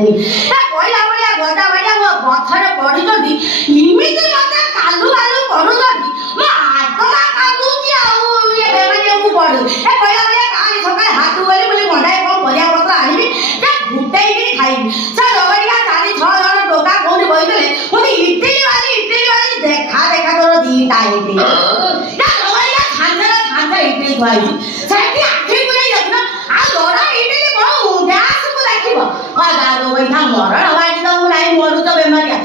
ଦେନି କହିଲା ଭଳିଆ ଗଦା ଭଳିଆ ମୋ ପଥରେ ପଡ଼ିଛନ୍ତି ଇମିତି ମତେ କାଲୁ କାଲୁ କରୁଛନ୍ତି ମୋ ଆତ୍ମା କାନ୍ଦୁଛି ଆଉ ଇଏ ବେମାରିଆକୁ ପଡ଼ୁ କହିଲା ଭଳିଆ କାଲି ସକାଳେ ହାତୁ ଗଲି ବୋଲି ମଣ୍ଡାଏ କ'ଣ ପରିବା ପତ୍ର ଆଣିବି ଗୁଟେଇକିରି ଖାଇବି ସେ ଜଗରିକା 4-6 ଜଣ ଟୋକା କୋଉଠି ବସିଥିଲେ ମୋତେ ଇଟିଲି ବାଲି ଦେଖା ତୋର ଦିଟା ଇଟିଲି ଜଗରିକା ଛାଞ୍ଚ ଇଟିଲି ଖୁଆଇଛି ସେଠି ଆଖି ପୁରେଇ ଦେଖୁନ ଆଉ ବଡ଼ ଇଟିଲି କ'ଣ ଗ୍ୟାସକୁ ଦେଖିବ ଜଗରିକା ମରଣ ବାଜି ତ ମୁଁ ନାହିଁ ମରୁଛ ବେମାରିଆ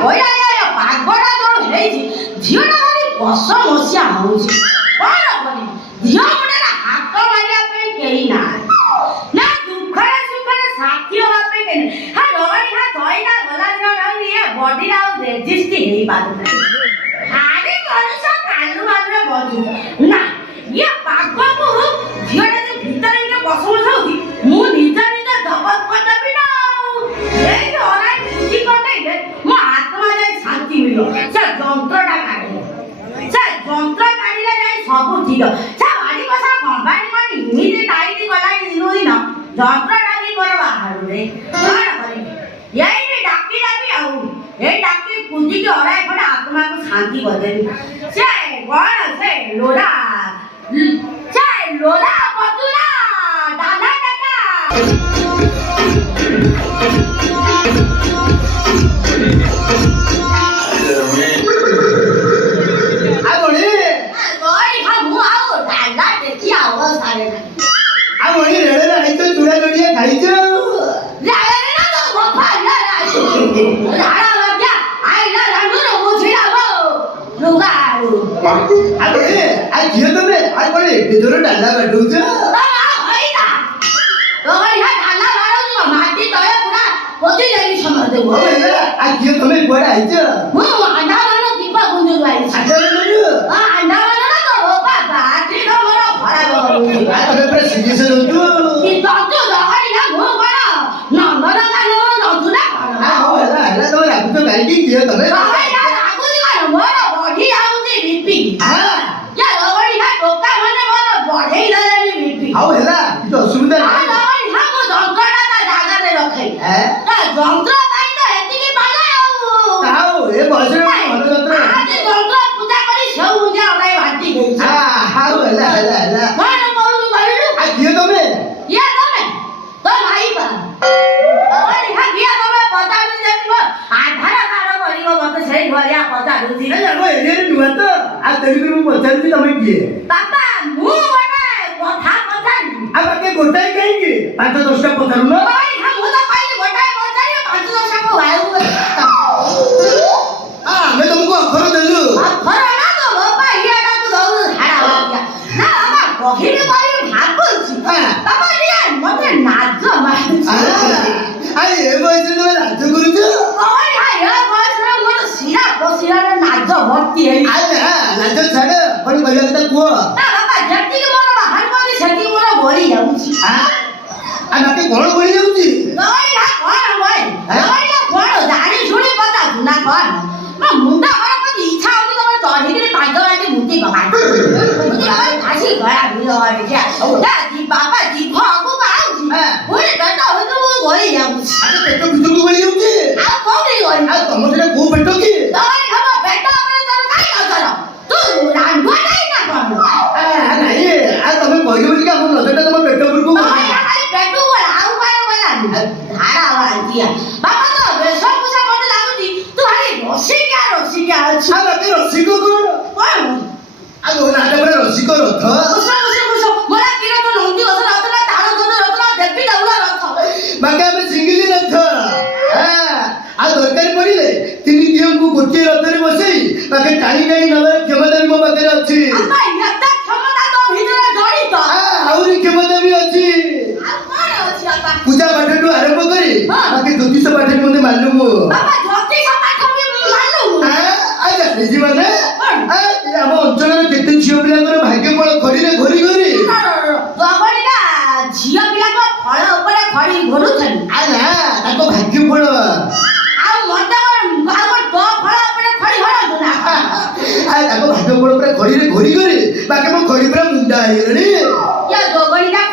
କହିଲା ପାଗଟା କ'ଣ ହେଇଛି ଝିଅଟା ଭାରି ବସ ମସିଆ ହଉଛି କ'ଣ କରିବି ଝିଅ ମୁଣ୍ଡରେ ହାତ ମାରିବା ପାଇଁ କେହି ନାହାନ୍ତି ନା ଦୁଃଖରେ ସୁଖରେ ସାଥି ହବା ପାଇଁ କେହି ନାହିଁ ହଁ ଜଗରିକା ତଇନା ଗଲା ଦିନ ରହିନି ଏ ବଡିରେ ଆଉ ରେଜିଷ୍ଟ ହେଇପାରୁନାହିଁ ଭାରି ମଣିଷ କାଲୁ କାଲୁରେ ବଞ୍ଚୁଛି ନା ଇଏ ପାଗକୁ ଝିଅଟା ଯେ ଭିତରେ ଇଏ ବସଉଛି ମୁଁ ନିଜ ଜବତ କରିଦେବି ନା ଆଉ ଏଇ ଅରାଇ ବୁଝି କରିଦେଇଲେ ମୋ ଆତ୍ମା ଯାଇ ଶାନ୍ତି ମିଳିବ ସେ ଯନ୍ତ୍ରଟା କାଢିଲେ ଯାଇ ସବୁ ଠିକ ସେ ବାଡ଼ି ବସା କମ୍ପାନୀ ମାନେ ଇମିତି ଟାଇଟ୍ ଗଲାଣି ଦିନକୁ ଦିନ ଯନ୍ତ୍ରଟା ବି ମୋର ବାହାରୁନି କ'ଣ କରିବି ଏଇଠି ଡାକି ଆଉ ଏଇ ଡାକି ପୁଞ୍ଜିକି ଅରାଇ ଖଣ୍ଡେ ଆତ୍ମାକୁ ଶାନ୍ତି କରିଦେବି ସେ କ'ଣ ସେ ଲୋରା ପତୁରା ଦାନା ଟେକା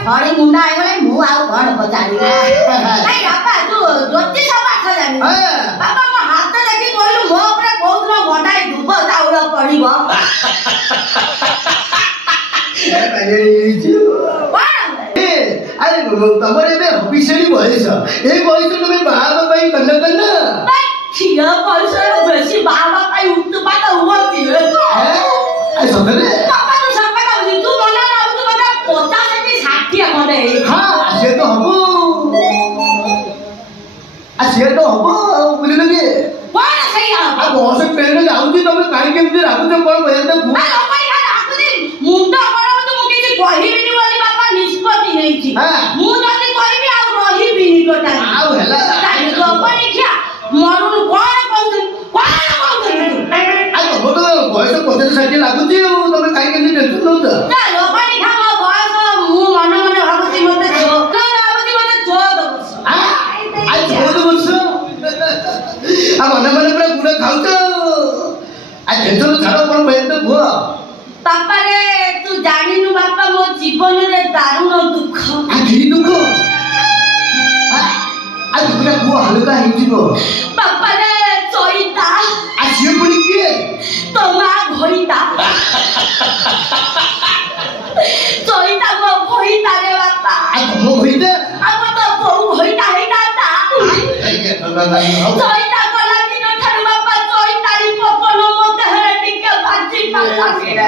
ଖଡ଼ି ମୁଣ୍ଡା ହେଇଗଲେ ମୁଁ ଆଉ କ'ଣ ପଚାରିବି ନାଇଁ ବାପା ଯୋଉ ପଚାରିଲି ହଁ। ବାପା ମୋ ହାତ ଦେଖି କହିଲୁ ମୋ ଉପରେ କୋଉଦିନ ଗଣ୍ଡାଏ ଧୂପ ଚାଉଳ ପଡିବ ଆରେ ତମର ଏବେ ଅଫିସିଆଲି ବୟସ ଏ ବୟସ ତମେ ବାହା ହେବା ପାଇଁ କନ ଝିଅ ବୟସରେ ବେଶୀ ବାହା ପାଇଁ ଉତ୍ପାତ ହୁଅନ୍ତି ସତରେ ବାପା ତୁ ସତ କହୁଛୁ ତୁ ମନେ ଭାବୁଛୁ ବୋଧେ 50 କି 60 ଖଣ୍ଡେ ହଁ ସେ ତ ହବ ସିଏ ତ ହବ ଆଉ ବୁଝିଲ କି କଣ ସେଇଆ ଆଉ ବସ ଟ୍ରେନରେ ଯାଉଛି ତମେ କାହିଁକି ଏମିତି ରାଗୁଛ କଣ କହିବା ମୁଣ୍ଡ ଗରମ ମୁଁ କିଛି କହିବିନି ବୋଲି ବାପା ନିଷ୍ପତ୍ତି ନେଇଛି ମୁଁ ଯଦି କହିବି ଆଉ ରହିବିନି ଟୋଟାଲି ଆଉ ହେଲା ଖିଆ ମରୁନୁ କଣ କହୁଛୁ ଆଉ ତମ ତ ବୟସ 50-60 ଲାଗୁଛି ଆଉ ତମେ କାହିଁକି ଏମିତି ଟେନସନ ନଉଛ ମୋ ବୟସ ମୁଁ ମନେ ମନେ ଭାବୁଛି ମତେ 14 ବର୍ଷ ଆଉ ମନେ ମନେ ପୁରା ଗୁଡ ଖାଉଛ ଆଉ ଟେନସନ ଛାଡ କଣ କହିବା କୁହ ବାପାରେ ତୁ ଜାଣିନୁ ବାପା ମୋ ଜୀବନରେ ଦାରୁଣ ଦୁଃଖ କି ଦୁଃଖ ଆଉ ଦୁଃଖଟା କୁହ ହାଲୁକା ହେଇଯିବ ବାପାରେ ଚଇତା ସିଏ ପୁଣି କିଏ ତୋ ମା ଘଇତା ଚଇତା ମୋ ଘଇତାରେ ବାପା ତମ ଘଇତା ଆମ ତ ବୋଉ ଘଇତା ହେଇଥାନ୍ତା ଚଇତା ଗଲା ଦିନ ଠାରୁ ବାପା ଚଇତାରି ପବନ ମୋ ଦେହରେ ଟିକେ ବାଜି ପାଖରେ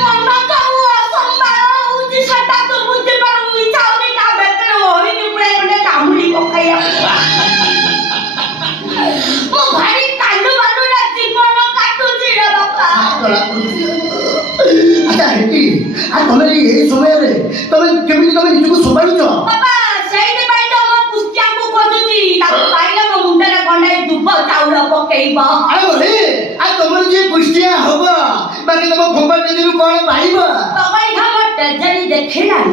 ମନ ଯାଉ ଅସମ୍ଭାଳ ହଉଛି ସେଟା ତୁ ବୁଝିପାରୁ ଇଚ୍ଛା ହଉନି ତା ଭିତରେ ଓଳିକି ପୁରା ଗୋଟେ କାମୁଡି ପକାଇବା ମୋ ଭାରି କାଲୁ ବାଲୁରା ଜୀବନ କାଟୁଛି ରେ ବାପା ଆଚ୍ଛା ହେଟି ତମେ ଏଇ ସମୟରେ ତମେ କେମିତି ତମେ ନିଜକୁ ସମ୍ଭାଳୁଛ ବାପା ସେଇଥିପାଇଁ ତ ମୋ ପୁଷ୍ଟିଆଙ୍କୁ ଖୋଜୁଛି ତାକୁ ପାଇଲେ ମୋ ମୁଣ୍ଡରେ ଗଣ୍ଡାଏ ଧୂପ ଚାଉଳ ପକେଇବ ତମର ଯିଏ ପୁଷ୍ଟିଆ ହବ ବାକି ତମ ଫୋପା ତେଜରୁ କଣ ପାଇବ ତମରି ମୋ ତେଜରୀ ଦେଖେଇଲାନି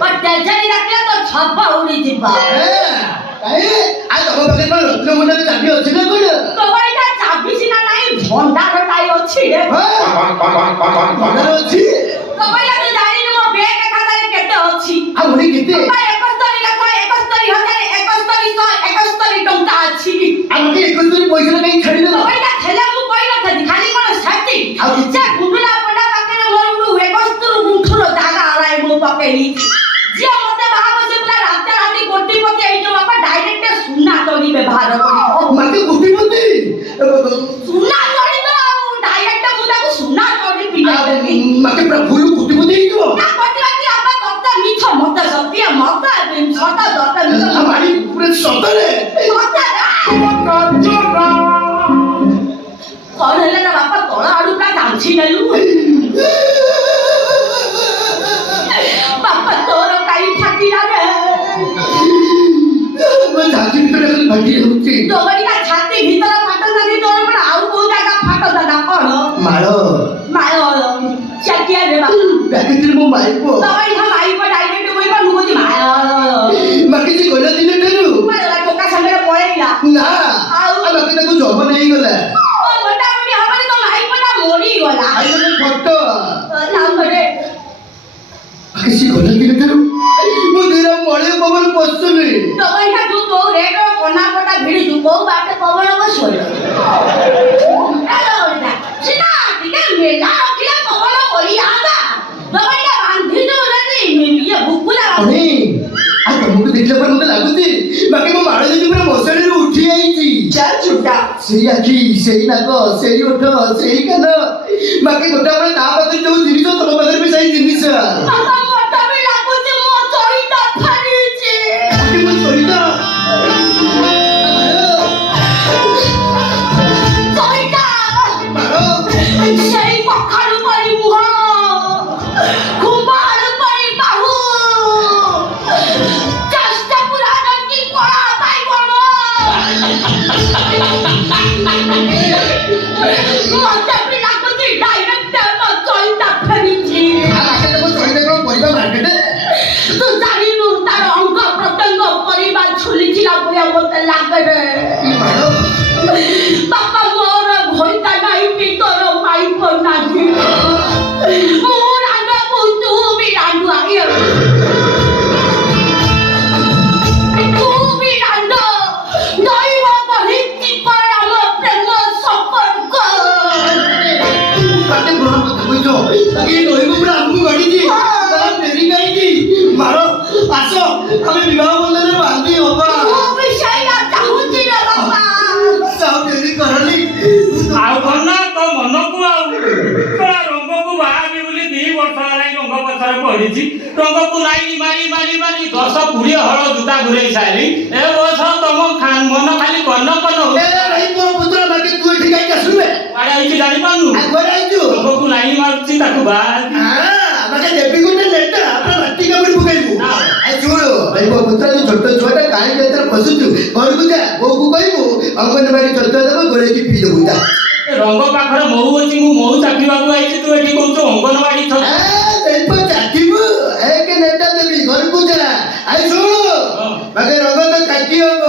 ମୋ ତେଜରୀ ଦେଖିଲେ ତ ଛପ ଉଡିଯିବ ଆଉ ତମ ପାଖରେ କଣ ରତ୍ନ ମୁଣ୍ଡରେ ଚାବି ଅଛି ନା କଣ ତମରି ଚାବି ସିନା ନାହିଁ ଭଣ୍ଡାରଟାଇ ଅଛି ରେ ଭଣ୍ଡାର ଅଛି ତମରି ତୁ ଜାଣିନୁ ମୋ ବ୍ୟାଙ୍କ ଖାତାରେ କେତେ ଅଛି ଆଉ ଉଣି କେତେ 71,71,71,71 ଟଙ୍କା ଅଛି ଆଉ ମତେ 71 ପଇସା କାଇଁ ଛାଡ଼ିଦେଲ ତମରି ଥିଲା ମୁଁ କହିନଥିଲି ଖାଲି କଣ ସେଠି ସେ ଗୁଣ୍ଡୁଲା ପଣ୍ଡା ପାଖରେ ମୋର 71 ଗୁଣ୍ଠର ଜାଗା ଆଲାଏ ମୁଁ ପକେଇଲି ଯିଏ ମତେ ବାହାବଛି ପୁରା ରାତି କୋଟିପତି ହେଇଯିବ ବାପା ଡାଇରେକ୍ଟ ସୁନା ଚୋରି ବ୍ୟବହାର କରିବ ମତେ କୋଟିପତି ସୁନା ଚୋରି ତ ଆଉ ଡାଇରେକ୍ଟ ମୁଁ ତାକୁ ସୁନା ଚୋରି ପିଲାଦେବି ମତେ ପୁରା ଫୁଲ କୋଟିପତି ହେଇଯିବ ନା କୋଟିପତି ଆପା ତତେ ମିଛ ମତେ ସତ୍ୟ ମତେ ସତ ତତେ ମିଛ ମାରି ପୁରା ସତରେ କଣ ହେଲେ ନା ବାପା ତଳ ଆଡୁ ପୁରା ଗାಂಧಿ ନେଲୁ ବାପା ତୋର କାଇ ଫାଟିଲା ରେ ଛାତି ଭିତରେ ଫାଟି ଯାଉଛି ତୋରିକା ଛାତି ଭିତରେ ଫାଟନ୍ତାନି ତୋର କଣ ଆଉ କୋଉ ଜାଗା ଫାଟନ୍ତା କଣ ମାଳ ଚାକିଆ ରେ ବାପା ପ୍ୟାକେଟରେ ମୋ ମାଇପ ତୋରିକା ମାଇପ ଡାଇରେକ୍ଟ କହିବା ମୁଁ କହୁଛି ମାଳ କିଛି କହିଲା ଦିନେ ଠାରୁ ଟୋକା ସାଙ୍ଗରେ ପଳେଇଲା ନା ଆଉ ବାକି ତାକୁ ଜବ ନେଇଗଲା ମୋଟାମୋଟି ହବନି ତ ମାଇପଟା ମରିଗଲା ଫଟୋ ତାପରେ କିଛି କହିଲା ଦିନେ ଠାରୁ ମୋ ଦେହରେ ମଳିଆ ପବନ ପଶୁନି ତୋରିକା ତୁ ତୋ ରେଡର କନାପଟା ଭିଡିଛୁ କୋଉ ବାଟେ ପବନ ବସିବ ସିନା ଟିକେ ମେଲା ରଖିଲେ ପବନ ପଡ଼ିଯାଆନ୍ତା ତୋରିକା ବାନ୍ଧି ଦଉ ଇଏ ବୁକୁଲା ଆଉ ତମକୁ ଦେଖିଲା ପରେ ମତେ ଲାଗୁଛି ବାକି ମୋ ମାଳ ଯଦି ପୁରା ମଶାଣିରୁ ଉଠି ଯାଇଛି ସେଇ ଆଖି ସେଇ ନାକ ସେଇ ଓଠ ସେଇ କାନ ବାକି ଗୋଟା ବେଳେ ତା ପାଖରେ ଯୋଉ ଜିନିଷ ତମ ପାଖରେ ବି ସେଇ ଜିନିଷ ମତେ ବି ଲାଗୁଛି ମୋ ଚଇତା ଫାରିଛି ମୋ ଚଇତା ସେଇ କଖାରୁ ପରି ମୁହଁ କୁମ୍ଭାର ପରି ବାହୁ ଚେଷ୍ଟା ପୁରା ରଙ୍ଗି କଳା ବାଇଗଣ ମତେ ବି ଲାଗୁଛି ଡାଇରେକ୍ଟ ମୋ ଚଇତା ଫେରିଛି ତମ ଚଇତା କଣ ଆସ ଆମେ ବିବାହ ବନ୍ଧନରେ ବାନ୍ଧି ହବା ମୁଁ ବି ସେଇଟା ଚାହୁଁଛି ରେ ବାପା ଆଉ ଡେରି କରନି ଆଉ କଣ ନା ତୋ ମନକୁ ଆଉ ଶଳା ରଙ୍ଗକୁ ବାହାବି ବୋଲି 2 ବର୍ଷ ହେଲାଣି ରଙ୍ଗ ପଛରେ ପଡିଛି ରଙ୍ଗକୁ ଲାଇନି ମାରି ମାରି ମାରି 10-20 ହଳ ଜୁତା ଘୁରେଇ ସାରିଲି ଏ ବର୍ଷ ତମ ମନ ଖାଲି କନ କନ ଏ ଭାଇ ମୋ ପୁତ୍ର ବାକି ତୁ ଏଠି କାହିଁକି ଆସିଲୁ କୁଆଡେ ହେଇଛି ଜାଣିପାରୁନୁ କୁଆଡେ ଆଇଛୁ ରଙ୍ଗକୁ ଲାଇନି ମାରୁଛି ତାକୁ ବାହାରି ବାକି ଦେବି ଗୋଟେ ନେଟା ଆପଣ ରାତି କାମରେ ପକାଇବୁ ଆଇ ଶୁଣ ଭାଇ ମୋ ପୁତ୍ର ତୁ ଛୋଟ ଛୁଆଟା କାହିଁକି ଏଥର ଫସୁଛୁ ଘରକୁ ଯା ବୋଉକୁ କହିବୁ ଅଙ୍ଗନବାଡି ଛତୁଆ ଦେବ ଗୋଳେଇକି ପିଇ ଦେବୁ ଯା ରଙ୍ଗ ପାଖରେ ମହୁ ଅଛି ମୁଁ ମହୁ ଚାଖିବାକୁ ଆଇଛି ତୁ ଏଠି କହୁଛୁ ଅଙ୍ଗନବାଡି ଚାକିବୁ ଏକ ନେଟା ଦେବି ଘରକୁ ଯା ଆଇ ଶୁଣ ବାକି ରଙ୍ଗ ତ କାଟି ହବ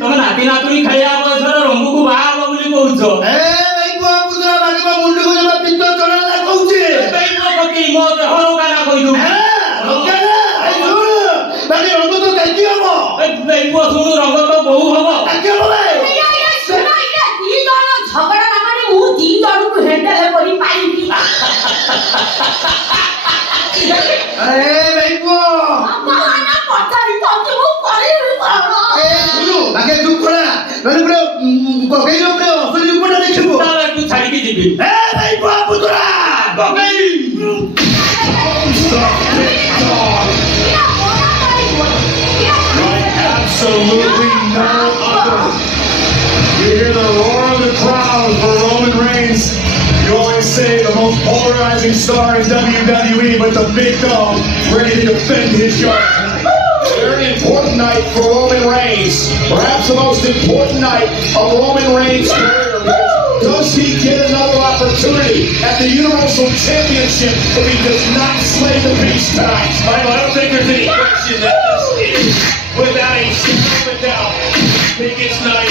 ତମେ ନାତି ନାତୁଣୀ ଖାଇବା ବୟସରେ ରଙ୍ଗକୁ ବାହା ହବ ବୋଲି କହୁଛ ଏ ଭାଇ ମୋ ପୁତ୍ର ବାକି ମୋ ମୁଣ୍ଡକୁ ଜମା ପିତ୍ତ ଚଢା କହୁଛି ମୋ ଦେହ ରୋଗାନା କହିଦଉ ବାକି ରଙ୍ଗ ତ କାଟି ହବ ପୁଅ ଶୁଣୁ ରଙ୍ଗ ତ ବୋହୁ ହବ କାଟି ହବ ଭାଇ ଶୁଣ ଇଏ 2 ଜଣ ଝଗଡ଼ା ନକରି ମୁଁ 2 ଜଣକୁ ହ୍ୟାଣ୍ଡେଲ କରି ପାଇବି ଏ ଭାଇ ପୁଅ ବାପାନା ପଚାରି ତତେ ମୁଁ କରିବି କଣ ଏ ଶୁଣୁ ବାକି ତୁ ପଳା ନହେଲେ ପୁରା କକେଇର ପୁରା ଅସଲି ରୂପଟା ଦେଖିବୁ ତାହେଲେ ତୁ ଛାଡ଼ିକି ଯିବି ଏ ଭାଇ ପୁଅ ପୁତୁରା କକେଇ Absolutely no other. You hear the roar of the crowd for Roman Reigns. You always say the most polarizing star in WWE, but the big dog ready to defend his yard tonight. Very important night for Roman Reigns. Perhaps the most important night of Roman Reigns' career. Does he get another opportunity at the Universal Championship if he does not slay the beast tonight? Michael, I don't think there's any question that this is, without a shadow of a doubt, biggest night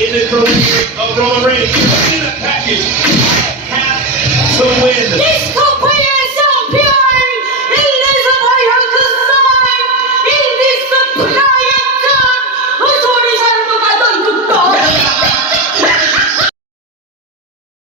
in the career of Roman Reigns. In the package, have to win. This